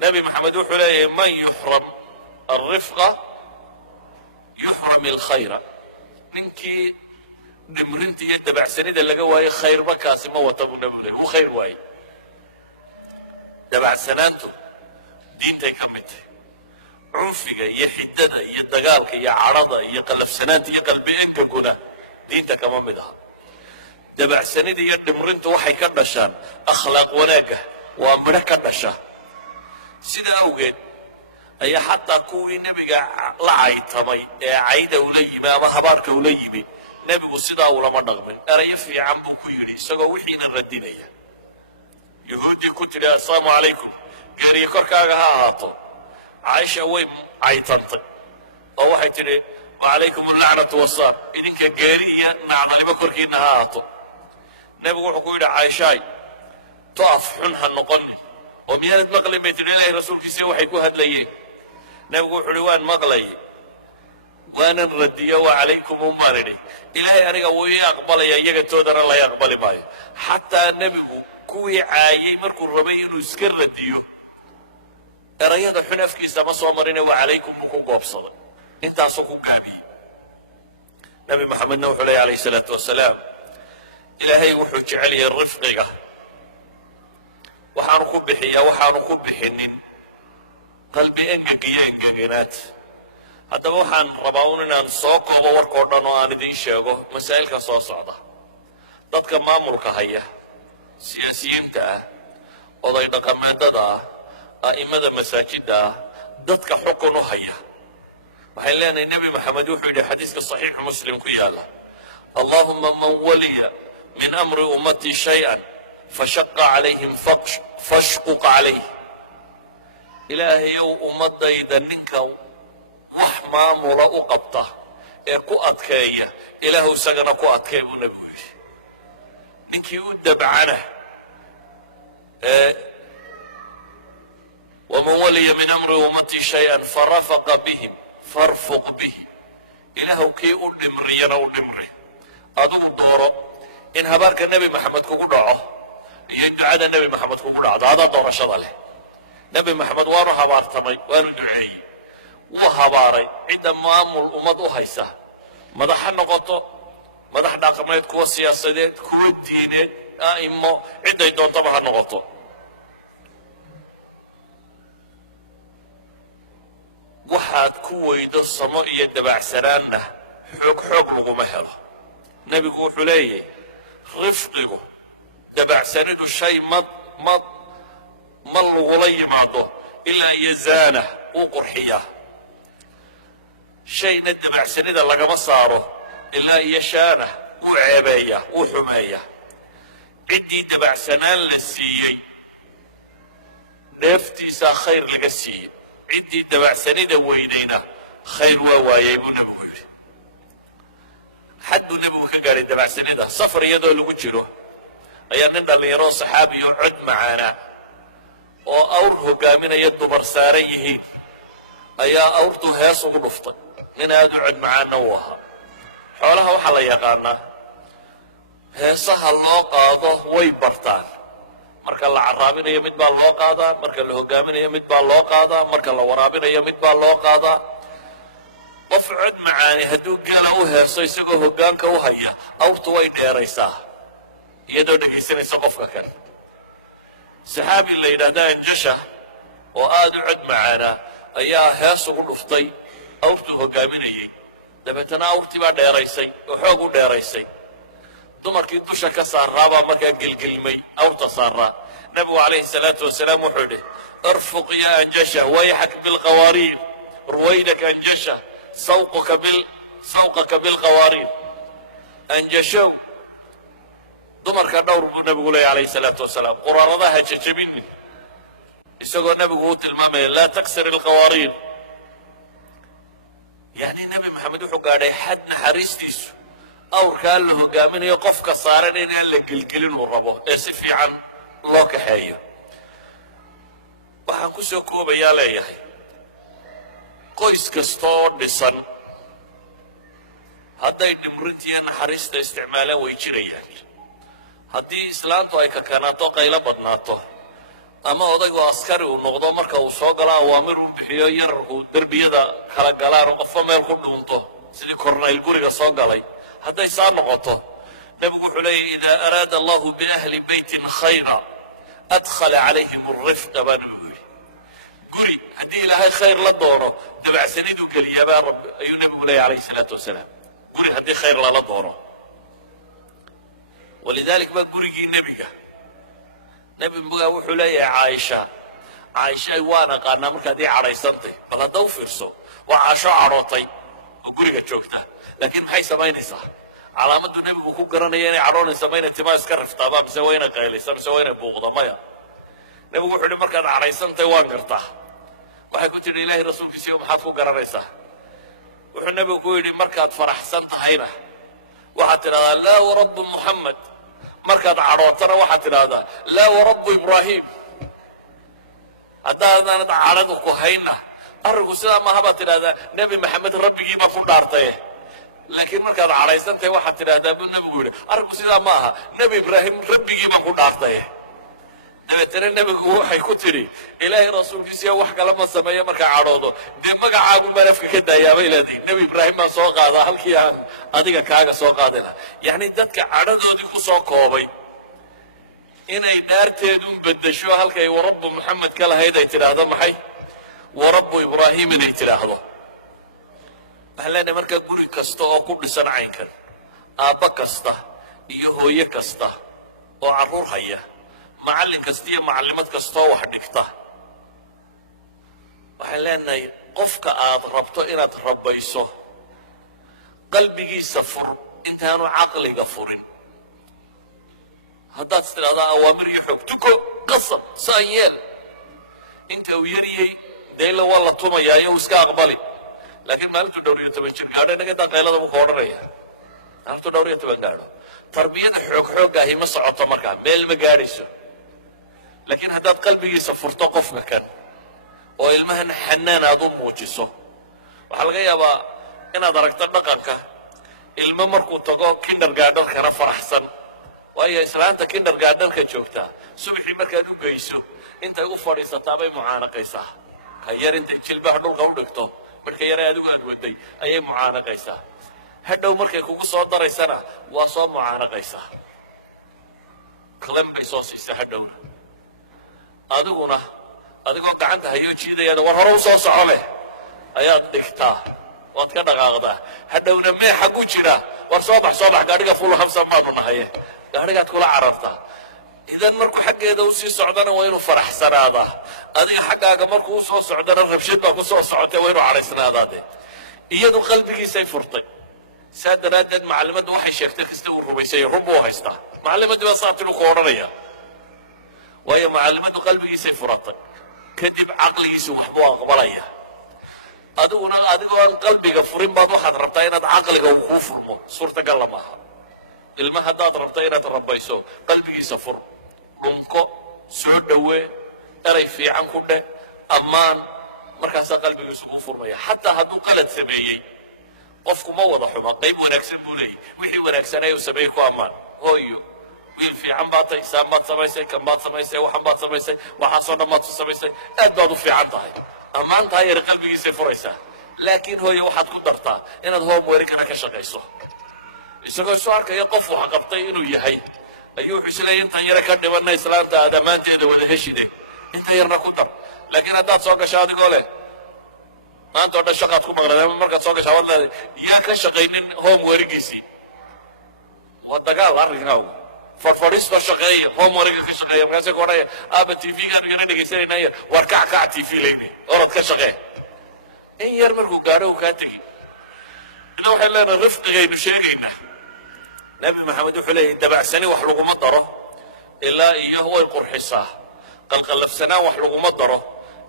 نبي محمد وحليه من يحرم الرفقة يحرم الخير منكي نمرنتي يد بعسنيد اللي جواي خير بكاسي ما وطبو نبله هو خير واي دبع سنانته دينتي كمتي عنفك يا حدده يا دقالك يا عرضه يا قلب سنانتي يا قلبينك قنا دينتك كمان بدها دبع سنيدي يد نمرنته وحي كدشان اخلاق وناقه وامره كدشه سيدا اوجد اي حتى كوي نبيغا لا عيتمي ee cayda u leeyimay ama habaarka u leeyimay nabigu sida uu lama dhaqmin eraya fiican buu ku yiri isagoo wixiina radinaya yahuudi ku tiri assalaamu calaykum gaariye korkaaga ha ahaato caaisha way caytantay oo waxay tiri wacalaykum allacnatu wassalaam idinka gaariya nacdaliba korkiina ha ahaato nabigu wuxuu ku yidhi caaishaay toaf xun ha noqon oo miyaanad maqlin bay tiri ilaahay rasuulkiisa waxay ku hadlayeen nabigu wuxuu yidhi waan maqlay waanan radiyo wacalaykum umaanidhi ilaahay aniga wuu ii aqbalaya iyaga toodana la aqbali maayo xataa nabigu kuwii caayay markuu rabay inuu iska radiyo erayada xun afkiisa ma soo marine wacalaykum buu ku goobsaday intaasuu ku gaabiyey nabi maxamedna wuxuu leeyahy calayhi salaatu wasalaam ilaahay wuxuu jecel yahay rifqiga waxaanu ku bixiyaa waxaanu ku bixinin qalbi engegiyo engeganaad haddaba waxaan rabaa inaan soo koobo warkoo dhan oo aan idiin sheego masaa'ilka soo socda dadka maamulka haya siyaasiyiinta ah oday dhaqameedada ah a'imada masaajidda ah dadka xukun u haya waxaan leenahay nebi maxamed wuxuu yidhi xadiiska saxiixu muslim ku yaala allahuma man waliya min amri ummatii shay-an fashaqa calayhim fashquq calayh ilaahayow ummadayda ninka wax maamula u qabta ee ku adkeeya ilaahu isagana ku adkeey buu nebigu yidhi ninkii u dabcana waman waliya min amri ummatii shay-an farafaqa bihim farfuq bihi ilaahu kii u dhimriyana u dhimri adigu dooro in habaarka nebi maxamed kugu dhaco iyo in ducada nebi maxamed kugu dhacdo adaa doorashada leh nebi maxamed waanu habaartamay waanu duceeyey wuu habaaray cidda maamul ummad u haysa madax ha noqoto madax dhaqameed kuwa siyaasadeed kuwa diineed a'imo cidday doontaba ha noqoto waxaad ku weydo samo iyo dabacsanaanna xoog laguma helo nebigu wuxuu leeyahay rifqigu dabacsanidu shay ma lagula yimaado ilaa yazaana wuu qurxiyaa shayna dabacsanida lagama saaro ilaa yashaana wuu ceebeeyaa wuu xumeeyaa ciddii dabacsanaan la siiyey dheeftiisaa khayr laga siiyey ciddii dabacsanida weynayna khayr waa waayey buu nebigu yidhi xad buu nebigu ka gaadhay dabacsanida safar iyadoo lagu jiro ayaa nin dhallinyaroo saxaabi oo cod macaanaa oo awr hogaaminaya dumar saaran yihiin ayaa awrtuu hees ugu dhuftay nin aad u cod macaanna uu ahaa xoolaha waxaa la yaqaanaa heesaha loo qaado way bartaan marka la caraabinayo mid baa loo qaadaa marka la hogaaminayo mid baa loo qaadaa marka la waraabinayo mid baa loo qaadaa qof cod macaani hadduu gala u heeso isagoo hoggaanka u haya awrtu way dheeraysaa iyadoo dhegaysanaysa qofka kale saxaabi la yidhaahda anjasha oo aad u cod macaana ayaa hees ugu dhuftay awrtuu hogaaminayey dabeetana awrtii baa dheeraysay oo xoog u dheeraysay dumarkii dusha ka saarraabaa markaa gelgelmay awrta saarraa nabigu calayhi salaatu wasalaam wuxuu yidhi irfuq yaa anjasha wayxak bilqawaariir ruwaydaka anjasha sawqaka bilqawaariir anjashow dumarka dhowr buu nabigu leeyahy calayhi salaatu wasalaam quraaradaha jajabinin isagoo nabigu uu tilmaamaya laa taksir ilqawaariir yani nebi maxamed wuxuu gaadhay xad naxariistiisu awrkaa la hogaaminayo qofka saaran inaan la gelgelin uu rabo ee si fiican loo kaxeeyo waxaan ku soo koobayaa leeyahay qoys kasta oo dhisan hadday dhimrintiiyo naxariista isticmaalaan way jirayaan haddii islaantu ay kakanaato qaylo badnaato ama odaygu askari uu noqdo marka uu soo galo awaamir uu bixiyo yararku derbiyada kala galaan oo qofba meel ku dhuunto sidii kornayl guriga soo galay hadday saa noqoto nebigu wuxuu leeyahy idaa araada allahu biahli beytin khayra adkhala calayhim alrifqa baa nebigu yidhi guri haddii ilaahay khayr la doono dabacsaniduu geliyaabaa rabbi ayuu nebigu leeyahy calayhi salaatu wasalaam guri haddii khayr lala doono walidalik baa gurigii nebiga nebiga wuxuu leeyahay caaishay waan aqaanaa markaad ii cadhaysantay bal hadda u fiirso waa caasho cadhootay oo guriga joogta laakiin maxay samaynaysaa calaamaddu nebigu ku garanaya inay cadhoonaysa ma inay timaa iska riftaaba mise waa inay qaylaysa mise waa inay buuqda maya nebigu wuxuu yidhi markaad cadhaysantay waan gartaa waxay ku tidhi ilaahay rasuulkiisiyo maxaad ku garanaysaa wuxuu nebigu ku yidhi markaad faraxsan tahayna waxaad tidhahdaa laa warabbu muxamed markaad cadhootana waxaad tidhahdaa laa warabbu ibraahim haddaadaanad cadhadu ku hayna arrinku sidaa maaha baad tidhahdaa nebi maxamed rabbigii baan ku dhaartaye laakiin markaad cadhaysantahay waxaad tidhahdaa buu nebigu yidhi arrinku sidaa ma aha nebi ibraahim rabbigii baan ku dhaartaye dabeetana nebigu waxay ku tidhi ilaahay rasuulkiisiya wax kale ma sameeyo markaa cadhoodo dee magacaagu malafka ka daayaabay leedahay nebi ibraahim baan soo qaadaa halkii aan adiga kaaga soo qaadi laha yacni dadka cadhadoodii ku soo koobay inay dhaarteedun beddesho halkay warabbu maxamed ka lahayd ay tidhaahdo maxay warabbu ibraahim inay tidhaahdo waxaan leenahay markaa guri kasta oo ku dhisan caynkan aabba kasta iyo hooye kasta oo carruur haya macallin kasta iyo macallimad kastoo wax dhigta waxaan leenahay qofka aad rabto inaad rabbayso qalbigiisa fur intaanu caqliga furin haddaad tidhahdaa awaamir iyo xoog tuko qasab saan yeel inta uu yaryay deyla waa la tumayaa iyo uu iska aqbali laakiin maalintuu dhowr iyo toban jir gaadho inaga daa qaylada buu ka odhanaya maalintuu dhowr iyo toban gaadho tarbiyada xooggaahi ma socoto markaa meel ma gaadhayso laakiin haddaad qalbigiisa furto qofka kan oo ilmahan xanaan aad u muujiso waxaa laga yaabaa inaad aragto dhaqanka ilmo markuu tago kindergaadharkana faraxsan waayo islaanta kindergaadharka joogtaa subaxii markaad u geyso intay u fadhiisataa bay mucaanaqaysaa ka yar intay jilbaha dhulka u dhigto marka yare adigu aad waday ayay mucaanaqaysaa hadhow markay kugu soo daraysana waa soo mucaanaqaysaa kalan bay soo siisaa hadhowna adiguna adigoo gacanta hayoo jiidayana war hore u soo soco leh ayaad dhigtaa waad ka dhaqaaqdaa hadhowna mee xagu jira war soo bax gaadhiga full hamsa maanu nahaye gaadhigaad kula carartaa idan markuu xaggeeda u sii socdana waa inuu faraxsanaadaa adiga xaggaaga markuu u soo socdana rabshad baa ku soo socotay waa inuu cadhaysnaadaa dee iyadu qalbigiisay furtay saa daraaddeed macallimaddu waxay sheegtay kasta uu rumaysay run buu haystaa macallimaddii baa saa tiduu ku odhanaya waayo macallimaddu qalbigiisay furatay kadib caqligiisu waxbuu aqbalaya adiguna adigoo aan qalbiga furin baad waxaad rabtaa inaad caqliga uu kuu furmo suurtagalla maaha ilma haddaad rabta inaad rabbayso qalbigiisa fur dhunko soo dhowee eray fiican ku dheh ammaan markaasaa qalbigiisu kuu furmaya xataa hadduu qalad sameeyey qofku ma wada xuma qayb wanaagsan buu leeyahy wixii wanaagsanay uu sameeyey ku ammaan hooyo wiil fiican baad tahay saan baad samaysay kan baad samaysay waxan baad samaysay waxaasoo dhan baad samaysay aad baad u fiican tahay ammaantaa yar qalbigiisay furaysaa laakiin hooye waxaad ku dartaa inaad homeworkana ka shaqayso isagoo isu arkaya qof wax qabtay inuu yahay ayuu wuxuu isleeyahay intaan yare ka dhibanna islaanta aad ammaanteeda wada heshide inta yarna ku dar laakiin haddaad soo gasho adigoo leh maanta oo dhan shaqaad ku maqnayd ama markaad soo gashaa waad leedahay yaa ka shaqaynin homeworkiisii waa dagaal arrinkaagu fadhiistoo shaqeeya homeworka ka shaqeeya markaasay ku odhanaya aaba tv-gaanu yara dhegaysanaynayo war kac tv leyne orad ka shaqee in yar markuu gaadho uu kaa tegi ina waxay leenahay rifqigaynu sheegaynaa nabi maxamed wuxuu leeyahay dabacsani wax laguma daro ilaa iyo way qurxisaa qalqallafsanaan wax laguma daro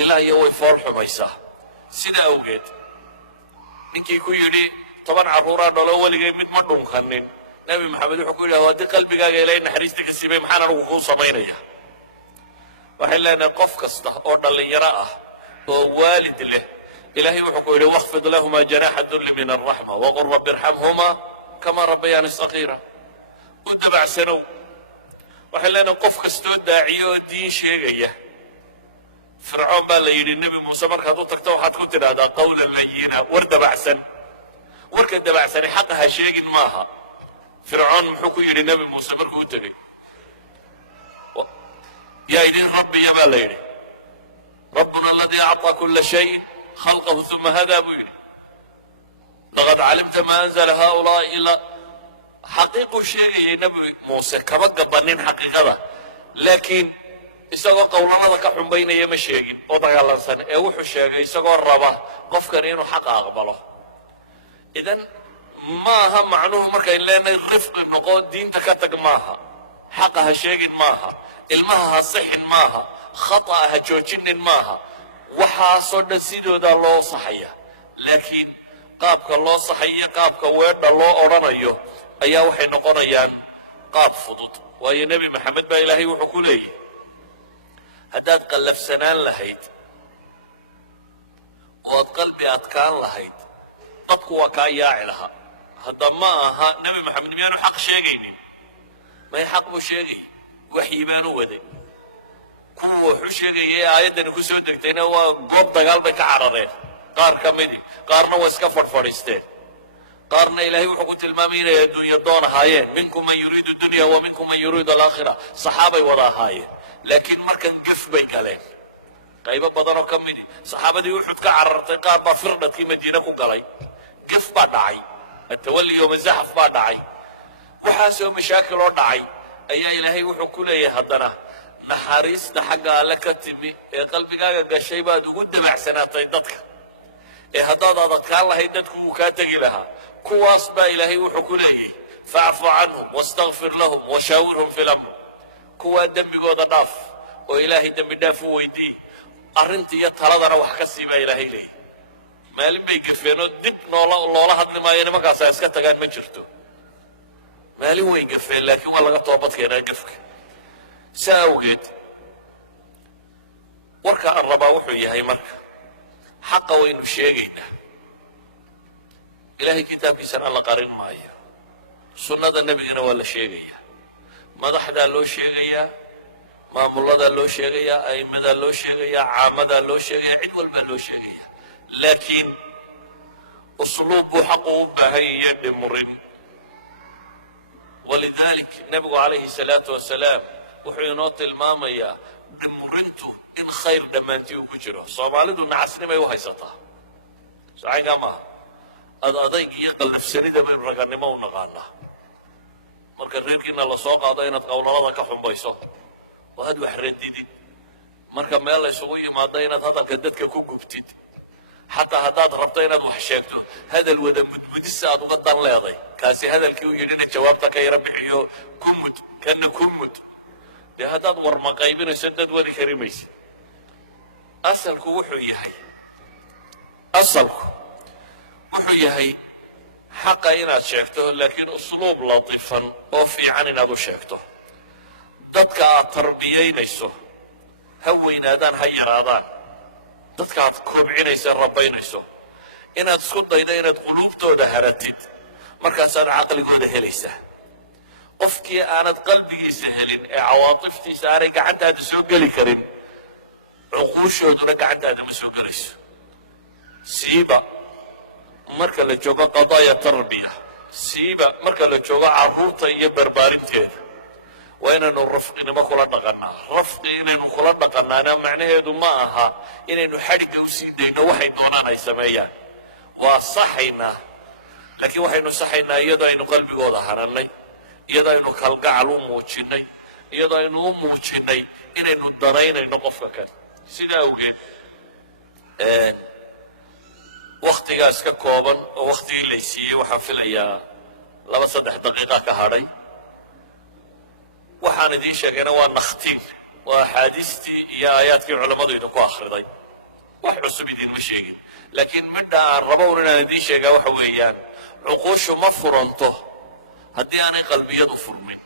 ilaa iyo way fool xumaysaa sidaa awgeed ninkii ku yidhi 10 carruuraa dhalo weligay mid ma dhunkanin nabi maxamed wuxuu ku yidhi haddii qalbigaaga ilaahay naxariista ka siibay maxaan anigu kuu samaynaya waxay leenahay qof kasta oo dhallinyaro ah oo waalid leh إلهي وحكوا إليه واخفض لهما جناح الذل من الرحمة وقل رب ارحمهما كما ربياني صغيرا واتبع سنو وحلنا قف كستود داعية الدين شيئية fircoon baa la yidhi nebi muuse markaad u tagto waxaad ku tidhaahdaa qawlan layina war dabacsan warka dabacsani xaqa ha sheegin maaha fircoon muxuu ku yidhi nebi muuse markuu u tegey yaa idin rabbiya baa la yidhi rabbuna aladii acطaa kula shayin khalqahu uma hadaa buu yidhi laqad calimta ma anzala haulaai ilaa xaqiiquu sheegayay nebi muuse kama gabanin xaqiiqada laakiin isagoo qowlanada ka xumbaynaya ma sheegin oo dagaalansan ee wuxuu sheegay isagoo raba qofkani inuu xaqa aqbalo idan maaha macnuhu markayn leenahay rifqi noqo diinta ka tag maaha xaqa ha sheegin maaha ilmaha ha sixin maaha khata'a ha joojinin maaha waxaasoo dhan sidoodaa loo saxaya laakiin qaabka loo saxayo qaabka weedha loo odhanayo ayaa waxay noqonayaan qaab fudud waayo nebi maxamed baa ilaahay wuxuu ku leeyahy haddaad qallafsanaan lahayd oo aad qalbi adkaan lahayd dadku waa kaa yaaci lahaa hadda ma aha nebi maxamed miyaanu xaq sheegaynin may xaq buu sheegay waxyi baanu waday kuwa wuxuu sheegayay ee aayaddani ku soo degtayna waa goob dagaal bay ka carareen qaar ka midi qaarna waa iska fadhfadhiisteen qaarna ilaahay wuxuu ku tilmaamay inay adduunya doon ahaayeen minkum man yuriidu dunya wa minkum man yuriidu alaakhira saxaabay wada ahaayeen laakiin markan gaf bay galeen qaybo badan oo ka midi saxaabadii uxud ka carartay qaar baa firdhadkii madiine ku galay gaf baa dhacay atawalli yowma zaxaf baa dhacay waxaasoo mashaakil oo dhacay ayaa ilaahay wuxuu ku leeyahay haddana naxariista xagga alle ka timi ee qalbigaaga gashay baad ugu dabacsanaatay dadka ee haddaad adadkaan lahayd dadku wuu kaa tegi lahaa kuwaas baa ilaahay wuxuu ku leeyahay facfu canhum wastakfir lahum washaawirhum fi lamr kuwaa dembigooda dhaaf oo ilaahay dembi dhaaf u weydii arrinta iyo taladana wax ka sii baa ilaahay leeyahy maalin bay gafeenoo dib loola hadli maayo nimankaasaa iska tagaan ma jirto maalin way gafeen laakiin waa laga toobadkeenaa gafka saa awgeed warka aan rabaa wuxuu yahay marka xaqa waynu sheegaynaa ilaahay kitaabkiisana la qarin maayo sunnada nebigana waa la sheegayaa madaxdaa loo sheegayaa maamulladaa loo sheegayaa a'immadaa loo sheegayaa caamadaa loo sheegayaa cid walbaa loo sheegayaa laakiin usluub buu xaqu u baahan yahe dhimurin walidalik nebigu calayhi salaatu wasalaam wuxuu inoo tilmaamayaa dhimurintu in khayr dhammaantii uu ku jiro soomaalidu nacasnimay u haysataa sacaynkaa maaha adayg iyo qallafsanida baynu ragannimo u naqaanaa marka reerkiina la soo qaado inaad qowlalada ka xumbayso oo had wax radidid marka meel la isugu yimaado inaad hadalka dadka ku gubtid xataa haddaad rabto inaad wax sheegto hadal wada mudmudisa aad uga dan leeday kaasi hadalkii uu yidhina jawaabta ka yara bixiyo ku mud kana ku mud dee haddaad warma qaybinayso dad wadi kari maysa asalku wuxuu yahay xaqa inaad sheegto laakiin usluub latiifan oo fiican inaad u sheegto dadka aad tarbiyaynayso ha weynaadaan ha yaraadaan dadka aad koobcinaysa rabaynayso inaad isku daydo inaad quluubtooda haratid markaasaad caqligooda helaysaa qofkii aanad qalbigiisa helin ee cawaatiftiisa aanay gacantaada soo geli karin cuquushooduna gacantaada ma soo gelayso siiba marka la joogo qadaaya tarbiya siiba marka la joogo carruurta iyo barbaarinteeda waa inaynu rafqinimo kula dhaqannaa rafqi inaynu kula dhaqannaana macnaheedu ma aha inaynu xadhigga u sii dayno waxay doonaan ay sameeyaan waa saxaynaa laakiin waxaynu saxaynaa iyadoo aynu qalbigooda hanannay iyadoo aynu kalgacal u muujinnay iyadoo aynu u muujinnay inaynu danaynayno qofka kale sidaa awgeed waktigaas ka kooban oo waktigii laysiiyey waxaan filayaa 2-3 daqiiqa ka hadhay waxaan idiin sheegayna waa nakhtiin waa axaadiistii iyo aayaadkii culammadu idinku akhriday wax cusub idinma sheegin laakiin midha aan rabo un inaan idiin sheegaa waxa weeyaan cuquushu ma furanto haddii aanay qalbiyadu furmin